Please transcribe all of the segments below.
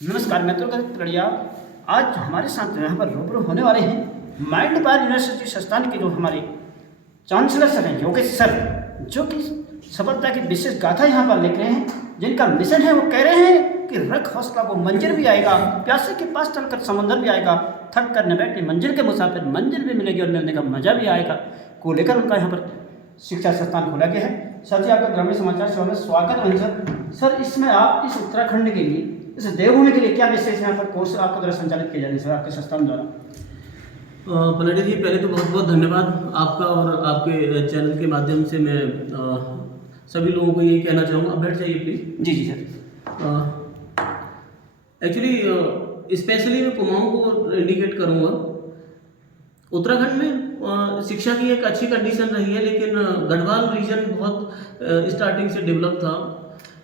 नमस्कार, मैं तो लड़िया। आज हमारे साथ यहाँ पर रूबरू होने वाले हैं माइंड पावर यूनिवर्सिटी संस्थान के जो हमारे चांसलर सर हैं योगेश सर, जो कि सफलता की विशेष गाथा यहाँ पर लिख रहे हैं। जिनका मिशन है, वो कह रहे हैं कि रख हौसला को मंजिल भी आएगा, प्यासे के पास चलकर समंदर भी आएगा, थक कर न बैठे मंजिल के मुसाफिर मंजिल भी मिलेगी और मिलने का मजा भी आएगा को लेकर उनका यहाँ पर शिक्षा संस्थान खोला गया है। सर जी, आपका ग्रामीण समाचार सेवा में स्वागत है। सर, इसमें आप इस उत्तराखंड के लिए, इस देवभूमि के लिए क्या विशेष यहाँ पर कोर्स आपके द्वारा संचालित किए जा रहे हैं सर, आपके संस्थान द्वारा? पलड़ी जी, पहले तो बहुत बहुत धन्यवाद आपका, और आपके चैनल के माध्यम से मैं सभी लोगों को यही कहना चाहूँगा। आप बैठ जाइए प्लीज़। जी जी सर। एक्चुअली स्पेशली मैं कुमाऊँ को इंडिकेट करूँगा। उत्तराखंड में शिक्षा की एक अच्छी कंडीशन रही है, लेकिन गढ़वाल रीजन बहुत स्टार्टिंग से डेवलप था।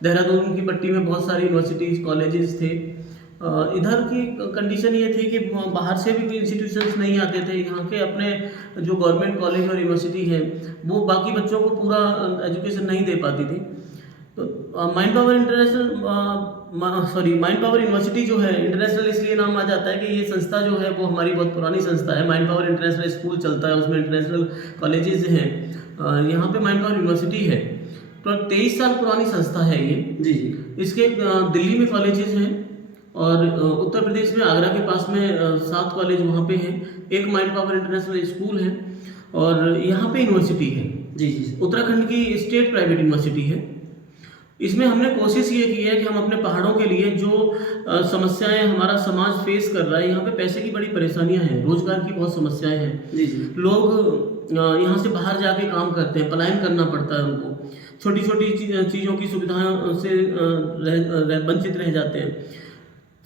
देहरादून की पट्टी में बहुत सारी यूनिवर्सिटीज़ कॉलेजेस थे। इधर की कंडीशन ये थी कि बाहर से भी कोई इंस्टीट्यूशंस नहीं आते थे। यहाँ के अपने जो गवर्नमेंट कॉलेज और यूनिवर्सिटी है वो बाकी बच्चों को पूरा एजुकेशन नहीं दे पाती थी। तो माइंड पावर यूनिवर्सिटी जो है, इंटरनेशनल इसलिए नाम आ जाता है कि ये संस्था जो है वो हमारी बहुत पुरानी संस्था है। माइंड पावर इंटरनेशनल स्कूल चलता है, उसमें इंटरनेशनल कॉलेजेस हैं। यहाँ पे माइंड पावर यूनिवर्सिटी है, तो 23 साल पुरानी संस्था है ये। जी जी। इसके दिल्ली में कॉलेजेस हैं, और उत्तर प्रदेश में आगरा के पास में 7 कॉलेज वहाँ पे हैं। एक माइंड पावर इंटरनेशनल स्कूल है, और यहाँ पे यूनिवर्सिटी है। जी जी। उत्तराखंड की स्टेट प्राइवेट यूनिवर्सिटी है। इसमें हमने कोशिश ये की है कि हम अपने पहाड़ों के लिए जो समस्याएं हमारा समाज फेस कर रहा है, यहाँ पे पैसे की बड़ी परेशानियां हैं, रोजगार की बहुत समस्याएं हैं। जी जी। लोग यहाँ से बाहर जाके काम करते हैं, पलायन करना पड़ता है उनको, छोटी छोटी चीज़ों की सुविधाओं से वंचित रह जाते हैं।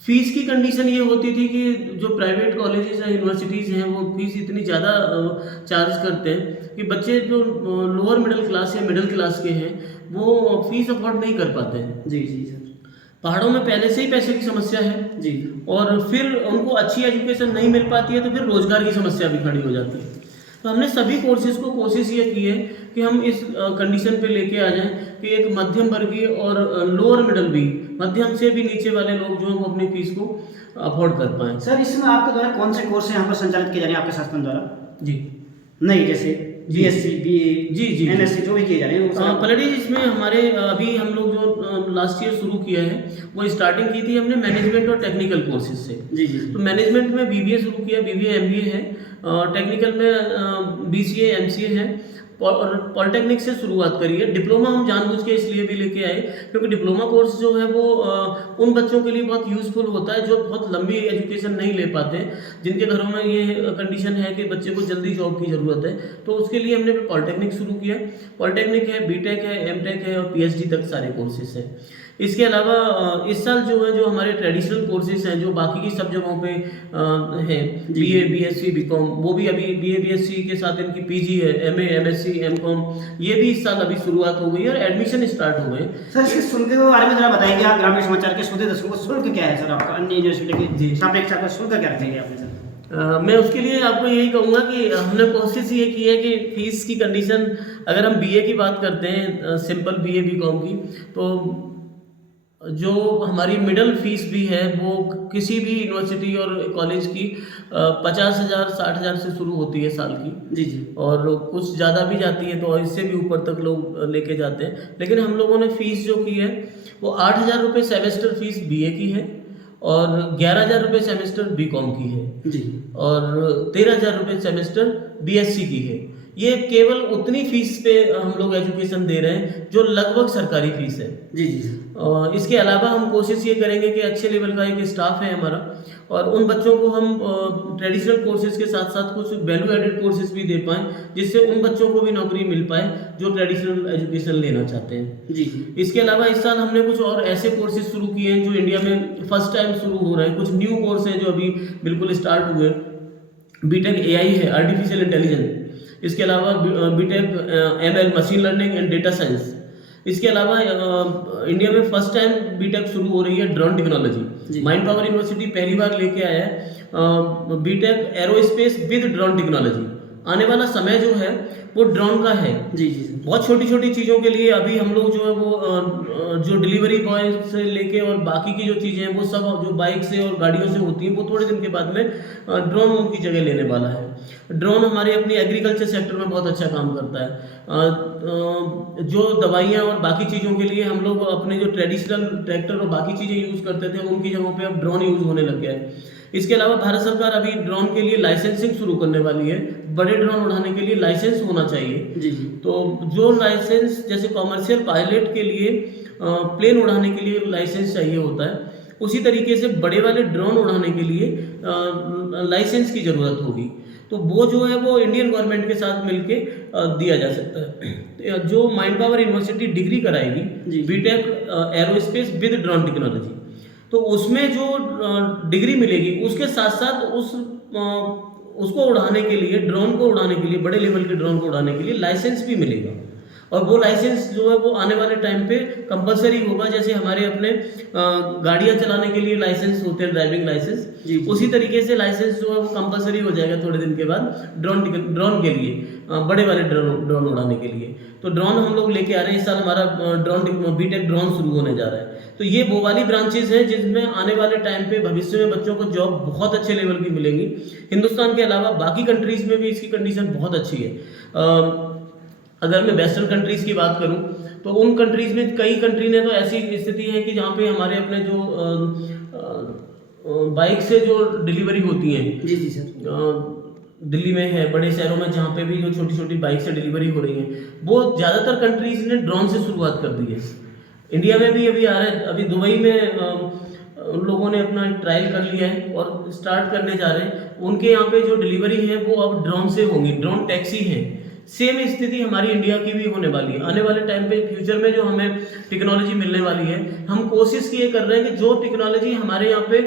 फीस की कंडीशन ये होती थी कि जो प्राइवेट कॉलेजेस हैं, यूनिवर्सिटीज़ हैं, वो फीस इतनी ज़्यादा चार्ज करते हैं कि बच्चे जो लोअर मिडिल क्लास या मिडिल क्लास के हैं वो फीस अफोर्ड नहीं कर पाते हैं। जी जी सर। पहाड़ों में पहले से ही पैसे की समस्या है जी। और फिर उनको अच्छी एजुकेशन नहीं मिल पाती है, तो फिर रोजगार की समस्या भी खड़ी हो जाती है। तो हमने सभी कोर्सेज को कोशिश ये की है कि हम इस कंडीशन पे लेके आ जाएं कि एक मध्यम वर्गीय और लोअर मिडिल भी, मध्यम से भी नीचे वाले लोग जो हैं वो अपनी फीस को अफोर्ड कर पाएं। सर, इसमें आपके द्वारा कौन से कोर्स यहाँ पर संचालित किए जा रहे हैं आपके संस्थान द्वारा? जी नहीं, जैसे बीएससी, बीए, जी एमएससी जो भी किए जा रहे हैं पलड़ी, इसमें हमारे अभी हम लोग जो लास्ट ईयर शुरू किया है वो स्टार्टिंग की थी हमने मैनेजमेंट और टेक्निकल कोर्सेज से। जी जी। तो मैनेजमेंट में बीबीए शुरू किया, बीबीए एमबीए है, टेक्निकल में बीसीए एमसीए है, और पॉलिटेक्निक से शुरुआत करी है। डिप्लोमा हम जानबूझ के इसलिए भी लेके आए क्योंकि डिप्लोमा कोर्स जो है वो उन बच्चों के लिए बहुत यूज़फुल होता है जो बहुत लंबी एजुकेशन नहीं ले पाते, जिनके घरों में ये कंडीशन है कि बच्चे को जल्दी जॉब की ज़रूरत है। तो उसके लिए हमने पॉलिटेक्निक शुरू किया। पॉलिटेक्निक है, बीटेक है, एमटेक है और पीएचडी तक सारे कोर्सेज हैं। इसके अलावा इस साल जो है, जो हमारे ट्रेडिशनल कोर्सेज हैं जो बाकी की सब जगहों पे हैं, बीए, बीएससी, बीकॉम, वो भी अभी बीए बीएससी के साथ इनकी पीजी है, एमए, एमएससी, एमकॉम, ये भी इस साल अभी शुरुआत हो गई है और एडमिशन स्टार्ट हो गए। सर, इसके शुल्क के बारे में जरा बताएंगे आप, ग्रामीण समाचार के श्रोते दर्शकों को शुल्क क्या है सर आपका, अन्य यूनिवर्सिटी के सापेक्ष आपका शुल्क क्या रखेंगे आपने सर? मैं उसके लिए आपको यही कहूँगा कि हमने कोशिश ये की है कि फीस की कंडीशन, अगर हम बीए की बात करते हैं, सिंपल बीए बीकॉम की, तो जो हमारी मिडिल फीस भी है वो किसी भी यूनिवर्सिटी और कॉलेज की 50,000 60,000 से शुरू होती है साल की। जी जी। और कुछ ज़्यादा भी जाती है, तो इससे भी ऊपर तक लोग लेके जाते हैं। लेकिन हम लोगों ने फ़ीस जो की है वो 8,000 रुपये सेमेस्टर फीस बीए की है, और 11,000 रुपये सेमेस्टर बीकॉम की है जी, और 13,000 रुपये सेमेस्टर बीएससी की है। ये केवल उतनी फीस पे हम लोग एजुकेशन दे रहे हैं जो लगभग सरकारी फीस है। जी जी। इसके अलावा हम कोशिश ये करेंगे कि अच्छे लेवल का एक स्टाफ है हमारा, और उन बच्चों को हम ट्रेडिशनल कोर्सेज के साथ साथ कुछ वैल्यू एडेड कोर्सेज भी दे पाएँ, जिससे उन बच्चों को भी नौकरी मिल पाए जो ट्रेडिशनल एजुकेशन लेना चाहते हैं। जी। इसके अलावा इस साल हमने कुछ और ऐसे कोर्सेज शुरू किए हैं जो इंडिया में फर्स्ट टाइम शुरू हो रहे हैं। कुछ न्यू कोर्स हैं जो अभी बिल्कुल स्टार्ट हुए। बीटेक एआई है, आर्टिफिशियल इंटेलिजेंस। इसके अलावा B Tech ML, machine learning and data science. इसके अलावा इंडिया में फर्स्ट टाइम बीटेक शुरू हो रही है drone technology. Mind power university पहली बार लेके आया है B Tech aerospace with drone technology. आने वाला समय जो है वो ड्रोन का है। जी जी सर। बहुत छोटी छोटी चीज़ों के लिए अभी हम लोग जो है वो जो डिलीवरी बॉय से लेके और बाकी की जो चीज़ें हैं वो सब जो बाइक से और गाड़ियों से होती हैं वो थोड़े दिन के बाद में ड्रोन उनकी जगह लेने वाला है। ड्रोन हमारे अपनी एग्रीकल्चर सेक्टर में बहुत अच्छा काम करता है। जो दवाइयाँ और बाकी चीज़ों के लिए हम लोग अपने जो ट्रेडिशनल ट्रैक्टर और बाकी चीज़ें यूज़ करते थे उनकी जगहों पे अब ड्रोन यूज़ होने लग गया है। इसके अलावा भारत सरकार अभी ड्रोन के लिए लाइसेंसिंग शुरू करने वाली है। बड़े ड्रोन उड़ाने के लिए लाइसेंस होना चाहिए। जी जी। तो जो लाइसेंस जैसे कॉमर्शियल पायलट के लिए प्लेन उड़ाने के लिए लाइसेंस चाहिए होता है, उसी तरीके से बड़े वाले ड्रोन उड़ाने के लिए लाइसेंस की ज़रूरत होगी। तो वो जो है वो इंडियन गवर्नमेंट के साथ मिलके दिया जा सकता है। जो माइंड पावर यूनिवर्सिटी डिग्री कराएगी B Tech aerospace with drone technology, तो उसमें जो डिग्री मिलेगी उसके साथ साथ उसको उड़ाने के लिए, ड्रोन को उड़ाने के लिए, बड़े लेवल के ड्रोन को उड़ाने के लिए लाइसेंस भी मिलेगा। और वो लाइसेंस जो है वो आने वाले टाइम पे कंपलसरी होगा। जैसे हमारे अपने गाड़ियाँ चलाने के लिए लाइसेंस होते हैं, ड्राइविंग लाइसेंस, उसी तरीके से लाइसेंस जो है वो कंपलसरी हो जाएगा थोड़े दिन के बाद ड्रोन के लिए, बड़े वाले ड्रोन उड़ाने के लिए। तो ड्रोन हम लोग लेके आ रहे हैं। इस साल हमारा बीटेक ड्रोन शुरू होने जा रहा है। तो ये वो वाली ब्रांचेज हैं जिसमें आने वाले टाइम पे भविष्य में बच्चों को जॉब बहुत अच्छे लेवल की मिलेंगी। हिंदुस्तान के अलावा बाकी कंट्रीज में भी इसकी कंडीशन बहुत अच्छी है। अगर मैं वेस्टर्न कंट्रीज़ की बात करूं तो उन कंट्रीज़ में कई कंट्री ने तो ऐसी स्थिति है कि जहाँ पे हमारे अपने जो बाइक से जो डिलीवरी होती हैं, जी जी सर, दिल्ली में है, बड़े शहरों में जहाँ पे भी जो छोटी छोटी बाइक से डिलीवरी हो रही है, वो ज़्यादातर कंट्रीज़ ने ड्रोन से शुरुआत कर दी है। इंडिया में भी अभी आ रहा है। अभी दुबई में उन लोगों ने अपना ट्रायल कर लिया है और स्टार्ट करने जा रहे हैं। उनके यहाँ पे जो डिलीवरी है वो अब ड्रोन से होंगी, ड्रोन टैक्सी है। सेम स्थिति हमारी इंडिया की भी होने वाली है। आने वाले टाइम पे फ्यूचर में जो हमें टेक्नोलॉजी मिलने वाली है, हम कोशिश ये कर रहे हैं कि जो टेक्नोलॉजी हमारे यहाँ पे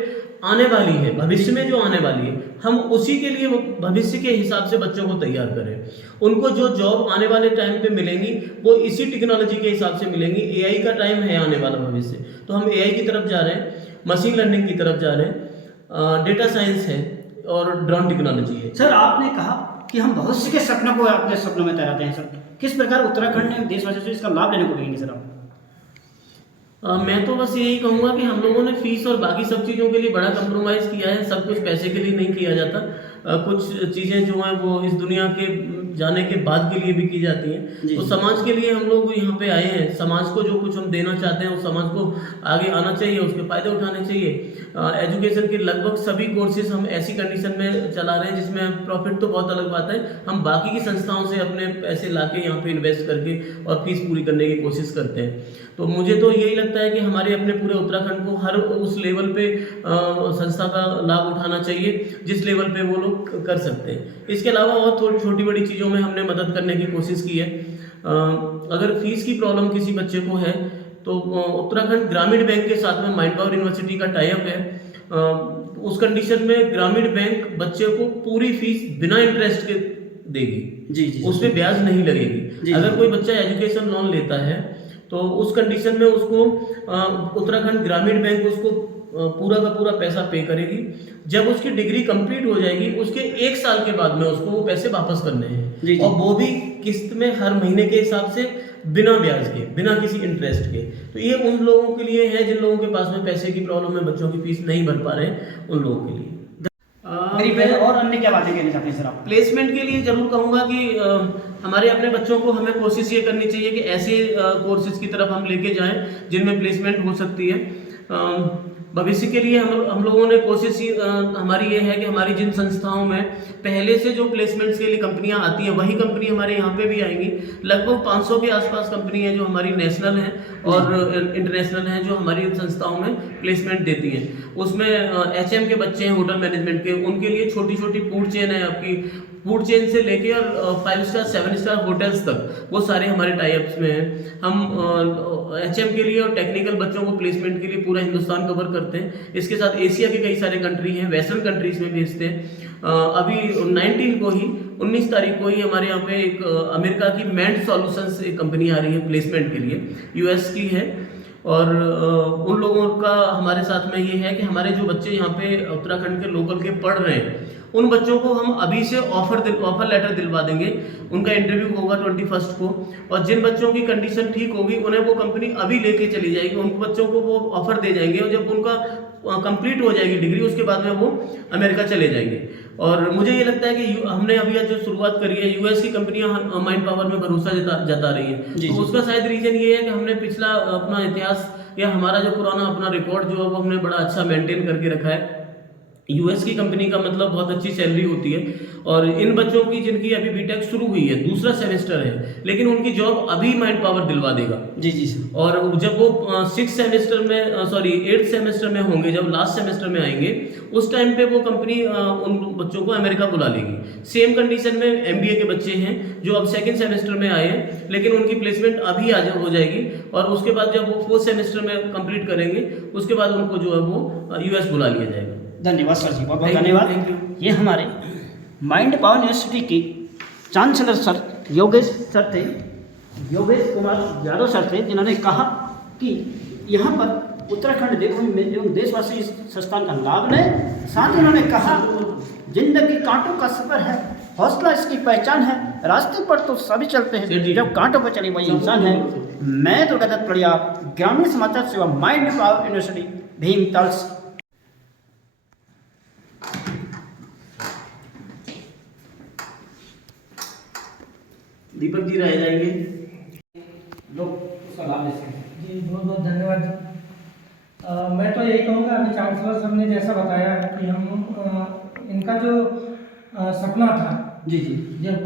आने वाली है, भविष्य में जो आने वाली है, हम उसी के लिए भविष्य के हिसाब से बच्चों को तैयार करें। उनको जो जॉब आने वाले टाइम पे मिलेंगी वो इसी टेक्नोलॉजी के हिसाब से मिलेंगी। एआई का टाइम है आने वाला भविष्य, तो हम एआई की तरफ जा रहे हैं, मशीन लर्निंग की तरफ जा रहे हैं, डेटा साइंस है और ड्रोन टेक्नोलॉजी है। सर आपने कहा कि हम भविष्य के सपनों को अपने सपनों में तैराते हैं। सर किस प्रकार उत्तराखंड ने देशवासियों से इसका लाभ लेने को कहेंगे सर आप? मैं तो बस यही कहूँगा कि हम लोगों ने फीस और बाकी सब चीज़ों के लिए बड़ा कंप्रोमाइज़ किया है। सब कुछ पैसे के लिए नहीं किया जाता। कुछ चीज़ें जो हैं वो इस दुनिया के जाने के बाद के लिए भी की जाती हैं। तो समाज के लिए हम लोग यहाँ पे आए हैं। समाज को जो कुछ हम देना चाहते हैं, उस समाज को आगे आना चाहिए, उसके फ़ायदे उठाने चाहिए। एजुकेशन के लगभग सभी कोर्सेज हम ऐसी कंडीशन में चला रहे हैं जिसमें प्रॉफिट तो बहुत अलग बात है, हम बाकी की संस्थाओं से अपने पैसे लाके यहाँ पे इन्वेस्ट करके और फीस पूरी करने की कोशिश करते हैं। तो मुझे तो यही लगता है कि हमारे अपने पूरे उत्तराखंड को हर उस लेवल पे संस्था का लाभ उठाना चाहिए जिस लेवल पे वो लोग कर सकते हैं। इसके अलावा और थोड़ी छोटी बड़ी चीज़ों में हमने मदद करने की कोशिश की है। अगर फीस की प्रॉब्लम किसी बच्चे को है तो उत्तराखंड ग्रामीण बैंक के साथ में माइंड पावर यूनिवर्सिटी का टाई अप है। उस कंडीशन में ग्रामीण बैंक बच्चे को पूरी फीस बिना इंटरेस्ट के देगी। उसमें ब्याज नहीं लगेगी। अगर कोई बच्चा एजुकेशन लोन लेता है तो उस कंडीशन में उसको उत्तराखंड ग्रामीण बैंक उसको पूरा का पूरा पैसा पे करेगी। जब उसकी डिग्री कंप्लीट हो जाएगी उसके 1 साल के बाद में उसको वो पैसे वापस करने हैं, और वो भी किस्त में हर महीने के हिसाब से, बिना ब्याज के, बिना किसी इंटरेस्ट के। तो ये उन लोगों के लिए है जिन लोगों के पास में पैसे की प्रॉब्लम है, बच्चों की फीस नहीं भर पा रहे हैं, उन लोगों के लिए। और अन्य क्या बातें कहना चाहते हैं सर आप? प्लेसमेंट के लिए जरूर कहूँगा कि हमारे अपने बच्चों को हमें कोशिश ये करनी चाहिए कि ऐसे कोर्सेज की तरफ हम लेके जाएं जिनमें प्लेसमेंट हो सकती है। भविष्य के लिए हम लोगों ने कोशिश हमारी ये है कि हमारी जिन संस्थाओं में पहले से जो प्लेसमेंट्स के लिए कंपनियां आती हैं वही कंपनी हमारे यहाँ पे भी आएंगी। लगभग 500 के आसपास कंपनी है जो हमारी नेशनल हैं और इंटरनेशनल हैं जो हमारी संस्थाओं में प्लेसमेंट देती हैं। उसमें HM के बच्चे हैं होटल मैनेजमेंट के, उनके लिए छोटी छोटी फूड चेन है, आपकी फूड चेन से लेके और 5 स्टार 7 स्टार होटल्स तक, वो सारे हमारे टाई अप्स में हैं। हम HM के लिए और टेक्निकल बच्चों को प्लेसमेंट के लिए पूरा हिंदुस्तान कवर करते हैं। इसके साथ एशिया के कई सारे कंट्री हैं, वेस्टर्न कंट्रीज में भेजते हैं। अभी 19 तारीख को ही हमारे यहाँ पे एक अमेरिका की मैंड सॉल्यूशंस एक कंपनी आ रही है प्लेसमेंट के लिए, US की है। और उन लोगों का हमारे साथ में ये है कि हमारे जो बच्चे यहाँ पे उत्तराखंड के लोकल के पढ़ रहे हैं, उन बच्चों को हम अभी से ऑफर लेटर दिलवा देंगे। उनका इंटरव्यू होगा 21 को, और जिन बच्चों की कंडीशन ठीक होगी उन्हें वो कंपनी अभी लेके चली जाएगी, उन बच्चों को वो ऑफर दे जाएंगे, और जब उनका कंप्लीट हो जाएगी डिग्री, उसके बाद में वो अमेरिका चले जाएंगे। और मुझे ये लगता है कि हमने अभी आज जो शुरुआत करी है, यूएस की कंपनियां माइंड पावर में भरोसा जता रही है, तो उसका शायद रीजन ये है कि हमने पिछला अपना इतिहास या हमारा जो पुराना अपना रिकॉर्ड जो है वो हमने बड़ा अच्छा मेंटेन करके रखा है। यूएस की कंपनी का मतलब बहुत अच्छी सैलरी होती है, और इन बच्चों की जिनकी अभी बीटेक शुरू हुई है, दूसरा सेमेस्टर है, लेकिन उनकी जॉब अभी माइंड पावर दिलवा देगा। जी जी सर। और जब वो 8th सेमेस्टर में होंगे, जब लास्ट सेमेस्टर में आएंगे, उस टाइम पे वो कंपनी उन बच्चों को अमेरिका बुला लेगी। सेम कंडीशन में एमबीए के बच्चे हैं जो अब 2nd सेमेस्टर में आए हैं, लेकिन उनकी प्लेसमेंट अभी आज हो जाएगी, और उसके बाद जब वो 4th सेमेस्टर में कंप्लीट करेंगे, उसके बाद उनको जो है वो यूएस बुला लिया जाएगा। धन्यवाद सर जी, बहुत बहुत धन्यवाद। Thank you. ये हमारे माइंड पावर यूनिवर्सिटी की चांसलर सर योगेश सर थे, योगेश कुमार यादव सर थे, जिन्होंने कहा कि यहाँ पर उत्तराखंड देखो एवं देशवासी इस संस्थान का लाभ लें। साथ ही उन्होंने कहा जिंदगी कांटों का सफर है, हौसला इसकी पहचान है, रास्ते पर तो सभी चलते हैं, जब कांटों पर चले वही इंसान है। मैं दुर्गादत्त पड़िया, ग्रामीण समाचार सेवा, mind power university, Bhimtal. Deepak ji रह जाएंगे। लोग उसका लाभ ले सकें। जी बहुत बहुत धन्यवाद जी। मैं तो यही कहूँगा, अभी चांसलर साहब ने जैसा बताया है कि हम इनका जो सपना था, जी जी, जब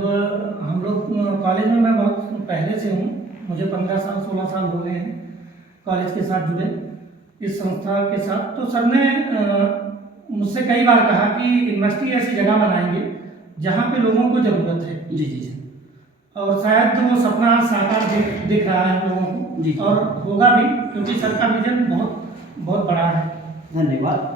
हम लोग कॉलेज में, मैं बहुत पहले से हूँ, मुझे 15-16 साल हो गए हैं कॉलेज के साथ जुड़े, इस संस्था के साथ। तो सर ने मुझसे कई बार कहा कि यूनिवर्सिटी ऐसी जगह बनाएंगे जहाँ पे लोगों को ज़रूरत है। जी जी, और शायद वो सपना साकार दिख रहा है लोगों को, जी। और होगा भी, क्योंकि सर का विजन बहुत बहुत बड़ा है। धन्यवाद।